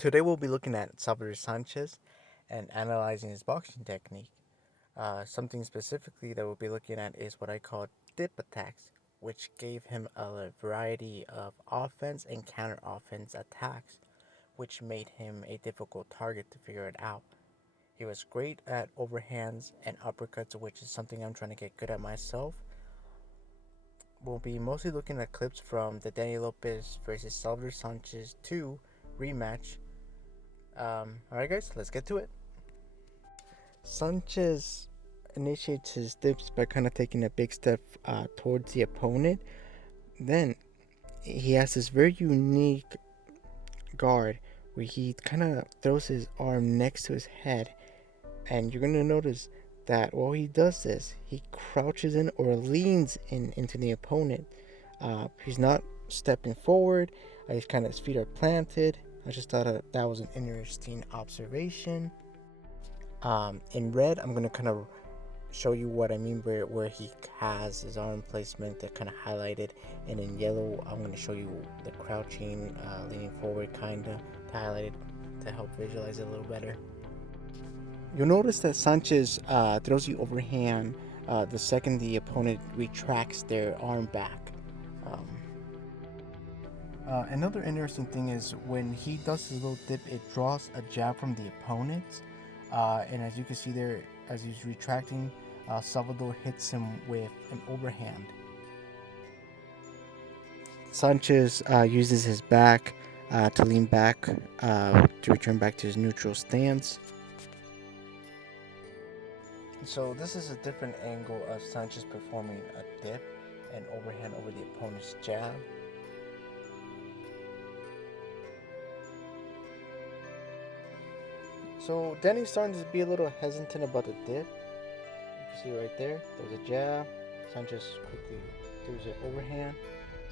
Today we'll be looking at Salvador Sanchez and analyzing his boxing technique. Something specifically that we'll be looking at is what I call dip attacks, which gave him a variety of offense and counter offense attacks, which made him a difficult target to figure it out. He was great at overhands and uppercuts, which is something I'm trying to get good at myself. We'll be mostly looking at clips from the Danny Lopez versus Salvador Sanchez 2 rematch. Alright, guys, let's get to it. Sanchez initiates his dips by kind of taking a big step towards the opponent. Then he has this very unique guard where he kind of throws his arm next to his head, and you're going to notice that while he does this, he crouches in or leans in into the opponent. He's not stepping forward. His kind of his feet are planted. I just thought that was an interesting observation. In red, I'm gonna kind of show you what I mean where he has his arm placement that kind of highlighted, and in yellow, I'm gonna show you the crouching, leaning forward kind of highlighted to help visualize it a little better. You'll notice that Sanchez throws the overhand the second the opponent retracts their arm back. Um, Another interesting thing is when he does his little dip, it draws a jab from the opponent. And as you can see there, as he's retracting, Salvador hits him with an overhand. Sanchez uses his back to lean back to return back to his neutral stance. So this is a different angle of Sanchez performing a dip and overhand over the opponent's jab. So Danny's starting to be a little hesitant about the dip. You can see right there, there's a jab. Sanchez quickly does an overhand.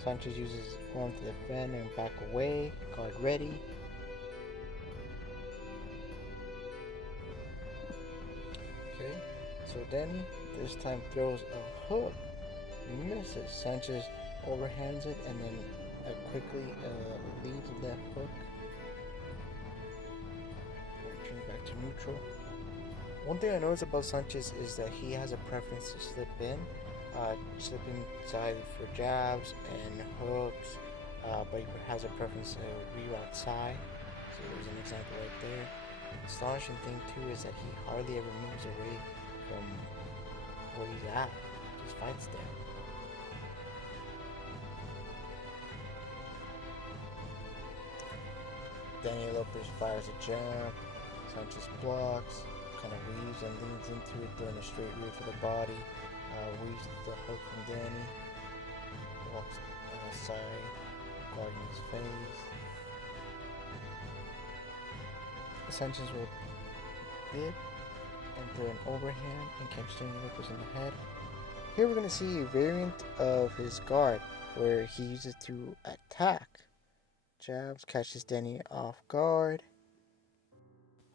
Sanchez uses his form to defend and back away, guard ready. Okay, so Danny this time throws a hook, misses. Sanchez overhands it and then quickly leaves left hook. Turn back to neutral. One thing I noticed about Sanchez is that he has a preference to slip slipping inside for jabs and hooks, but he has a preference to reroute side. So there's an example right there. The astonishing thing too is that he hardly ever moves away from where he's at, just fights there. Danny Lopez fires a jab, Sanchez blocks, kind of weaves and leans into it, doing a straight rear to the body. Weaves the hook from Danny, walks side, guarding his face. Sanchez will dip and throw an overhand and catch Danny Lopez in the head. Here we're going to see a variant of his guard where he uses it to attack. Jabs, catches Danny off guard.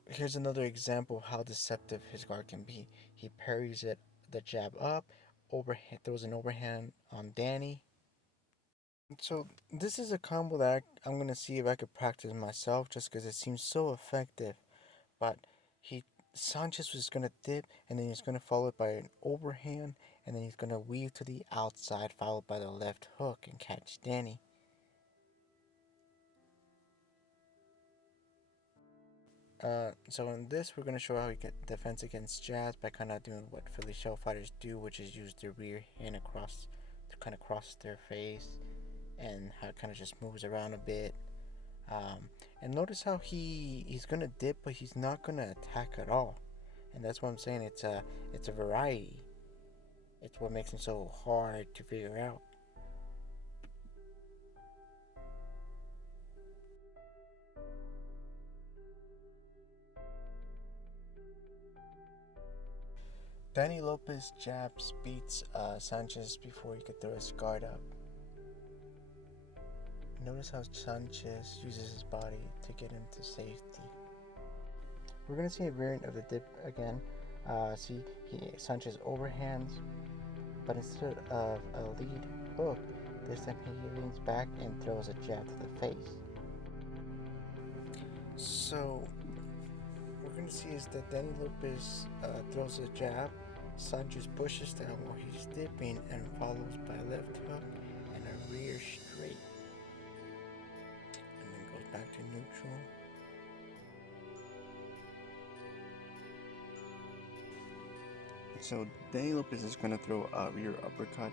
Here's another example of how deceptive his guard can be. He parries it, the jab up, overhand, throws an overhand on Danny. So this is a combo that I'm gonna see if I could practice myself, just because it seems so effective. But he Sanchez was gonna dip, and then he's gonna follow it by an overhand, and then he's gonna weave to the outside, followed by the left hook and catch Danny. So in this, we're going to show how he get defense against jabs by kind of doing what Philly shell fighters do, which is use their rear hand across to kind of cross their face, and how it kind of just moves around a bit. And notice how he's going to dip, but he's not going to attack at all. And that's what I'm saying. It's a variety. It's what makes him so hard to figure out. Danny Lopez jabs beats Sanchez before he could throw his guard up. Notice how Sanchez uses his body to get into safety. We're going to see a variant of the dip again. Sanchez overhands, but instead of a lead hook, this time he leans back and throws a jab to the face. So we're going to see is that Danny Lopez throws a jab. Sanchez pushes down while he's dipping and follows by a left hook and a rear straight. And then goes back to neutral. So Danny Lopez is going to throw a rear uppercut.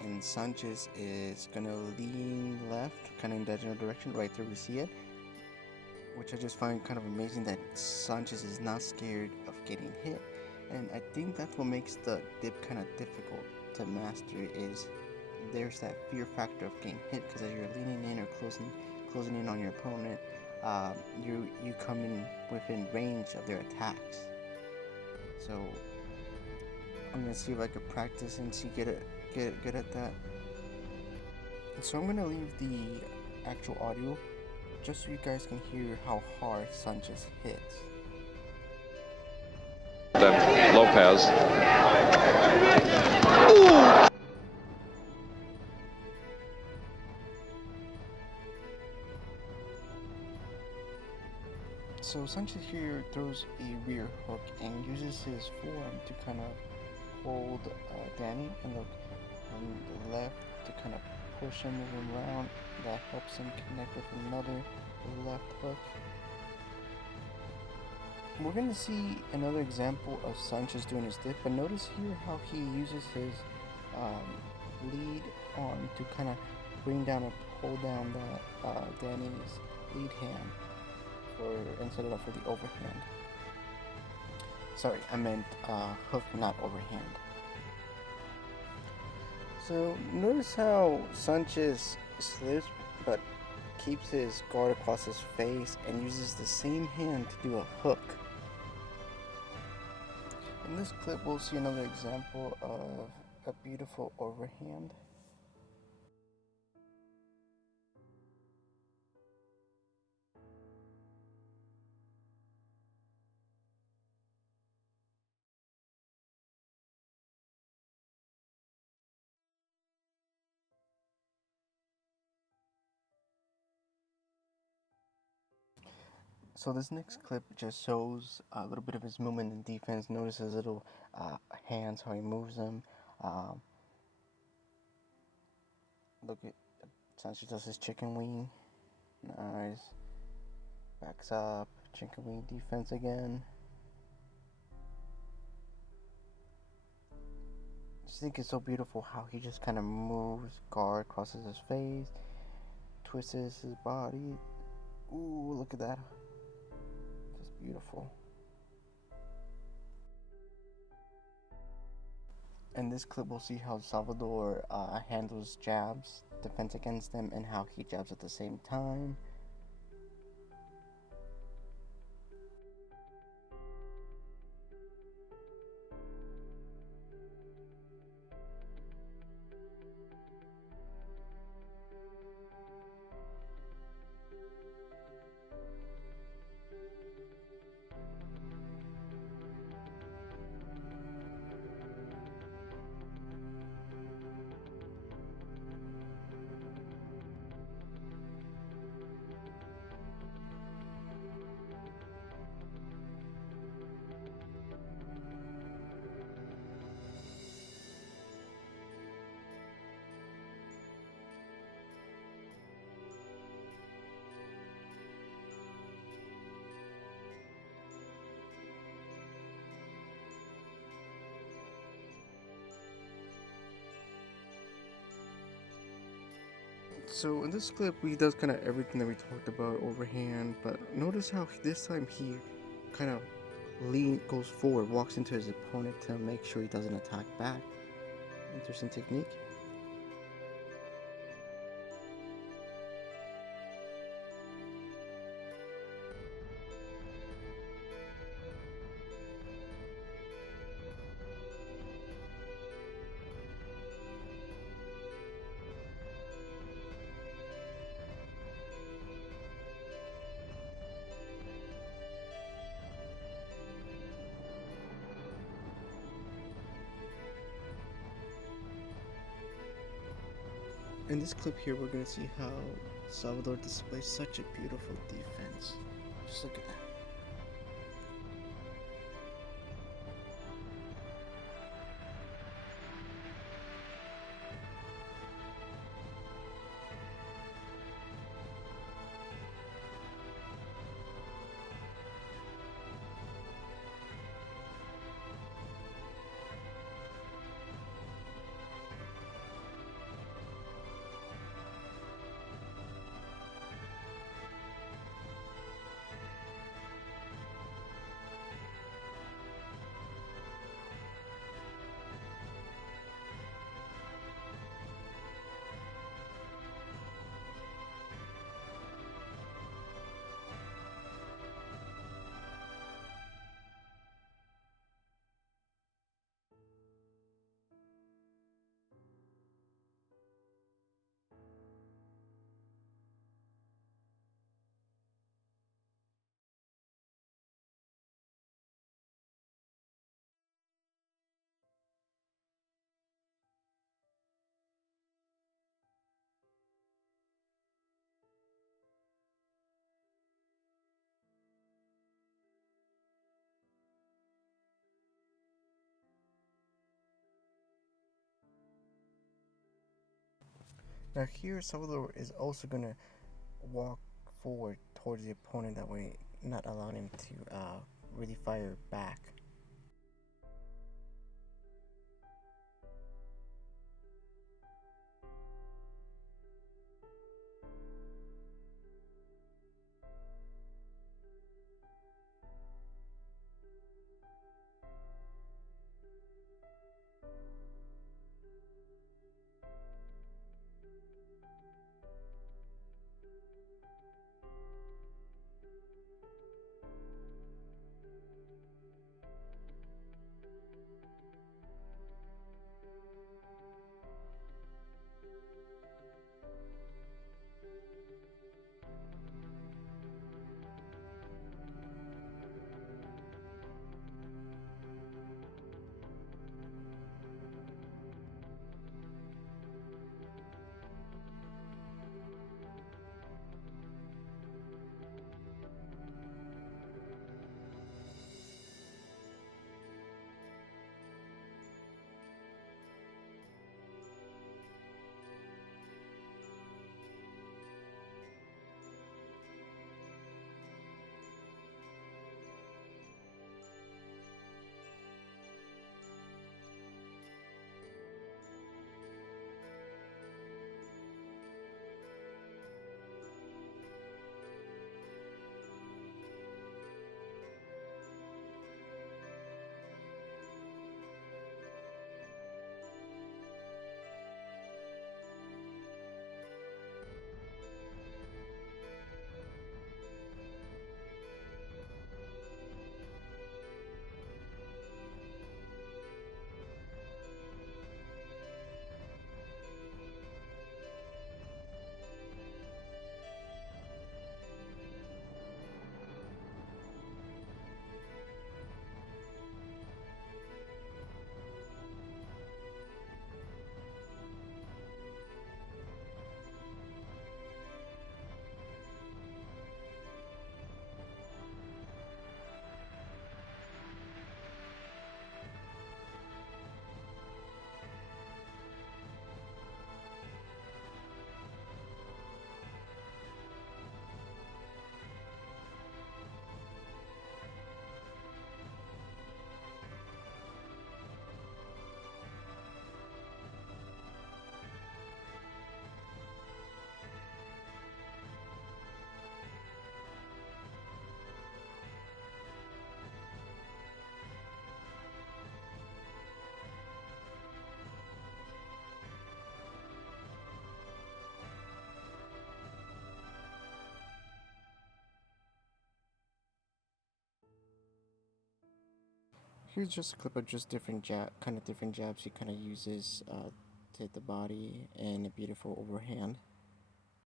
And Sanchez is going to lean left, kind of in that general direction, right there we see it. Which I just find kind of amazing that Sanchez is not scared of getting hit. And I think that's what makes the dip kind of difficult to master is there's that fear factor of getting hit because as you're leaning in or closing in on your opponent, you come in within range of their attacks. So I'm gonna see if I could practice and see get good at that. So I'm gonna leave the actual audio just so you guys can hear how hard Sanchez hits. Then Lopez. So Sanchez here throws a rear hook and uses his forearm to kind of hold Danny and look on the left to kind of push him around. That helps him connect with another left hook. We're going to see another example of Sanchez doing his dip, but notice here how he uses his lead arm to kind of bring down or pull down Danny's lead hand and set it up for the overhand. Sorry, I meant hook, not overhand. So notice how Sanchez slips but keeps his guard across his face and uses the same hand to do a hook. In this clip we'll see another example of a beautiful overhand. So this next clip just shows a little bit of his movement in defense. Notice his little hands, how he moves them. Look at Sanchez does his chicken wing. Nice. Backs up. Chicken wing defense again. I just think it's so beautiful how he just kind of moves, guard, crosses his face, twists his body. Ooh, look at that. Just beautiful. In this clip, we'll see how Salvador handles jabs, defense against them, and how he jabs at the same time. So in this clip, he does kind of everything that we talked about, overhand, but notice how this time he kind of goes forward, walks into his opponent to make sure he doesn't attack back. Interesting technique. In this clip here, we're going to see how Salvador displays such a beautiful defense. Just look at that. Now here, Salvador is also gonna walk forward towards the opponent, that way not allowing him to really fire back. Here's just a clip of just different different jabs he kind of uses to hit the body and a beautiful overhand.